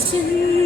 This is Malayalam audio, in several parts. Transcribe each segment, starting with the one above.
questions.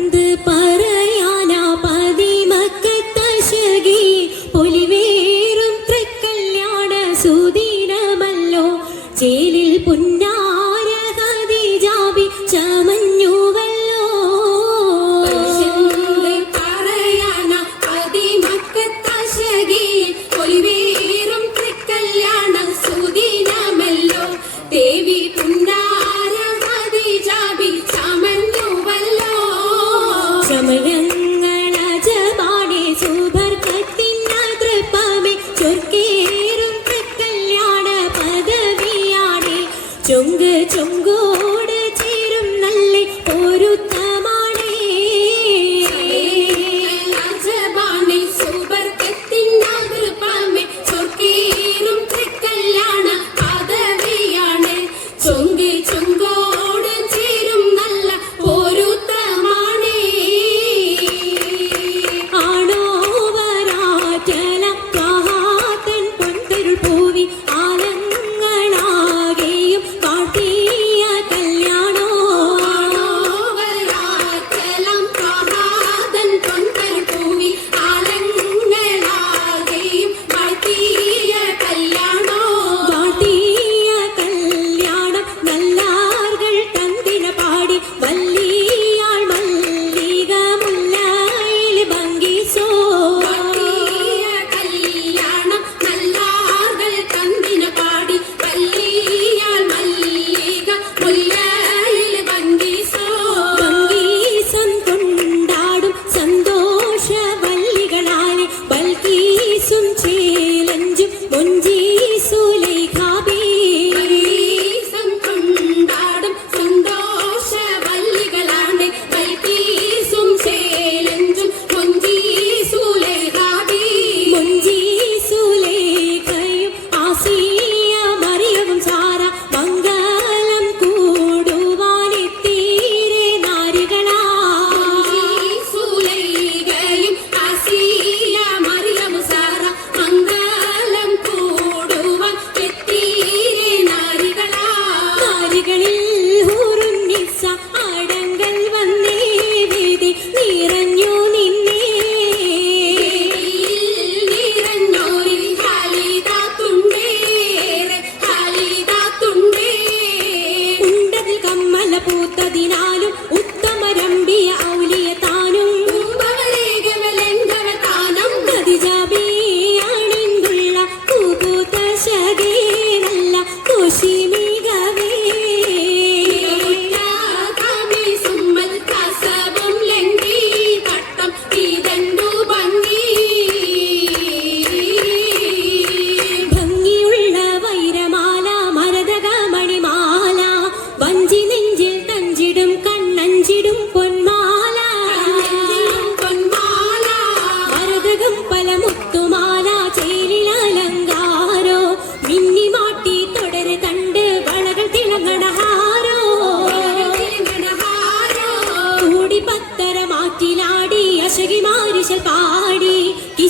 to me.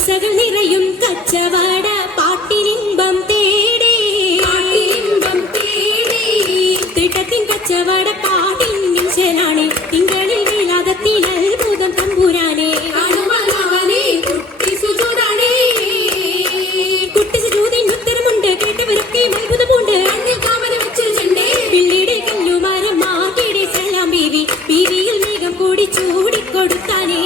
പൂസകൾ നിറയും കച്ചവാട പാട്ടിനിമ്പം തേടേ. പാട്ടിനിമ്പം തേടേ. തിട്ടത്തിൻ കച്ചവാട പാട്ടിൻ നിമിഷനാണ് തിങ്കളിൽ വിലാകത്തിൽ അത്ഭുതം തമ്പുരാനെ. ഉത്തരമുണ്ട് കേട്ടവരൊക്കെ അത്ഭുതമുണ്ട്. പിള്ളിയുടെ കല്ലുമാരം മാകിയുടെ സലാം ബീവി ബീവിയിൽ മേഘം കൂടി ചൂടിക്കൊടുത്താനേ